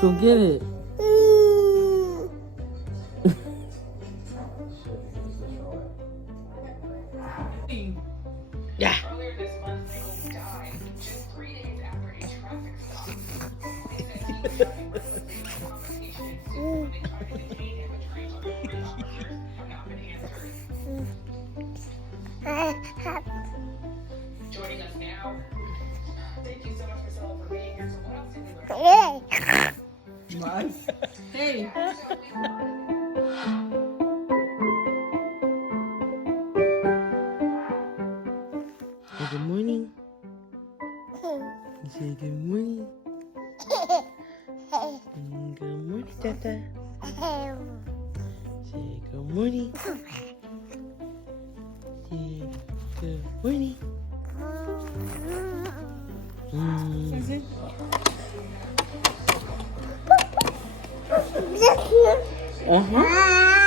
Go get it. Yeah. Earlier this month, Nichols died just 3 days after a traffic stop. He said he was having conversational conversations when they tried to detain him, but trying to police officers have not been answered. Joining us now. Thank you so much, Priscilla, for being here. So what else did we learn? Hey. Good morning. Say good morning. Good morning, Tata. Say good morning. Say good morning. Uh-huh.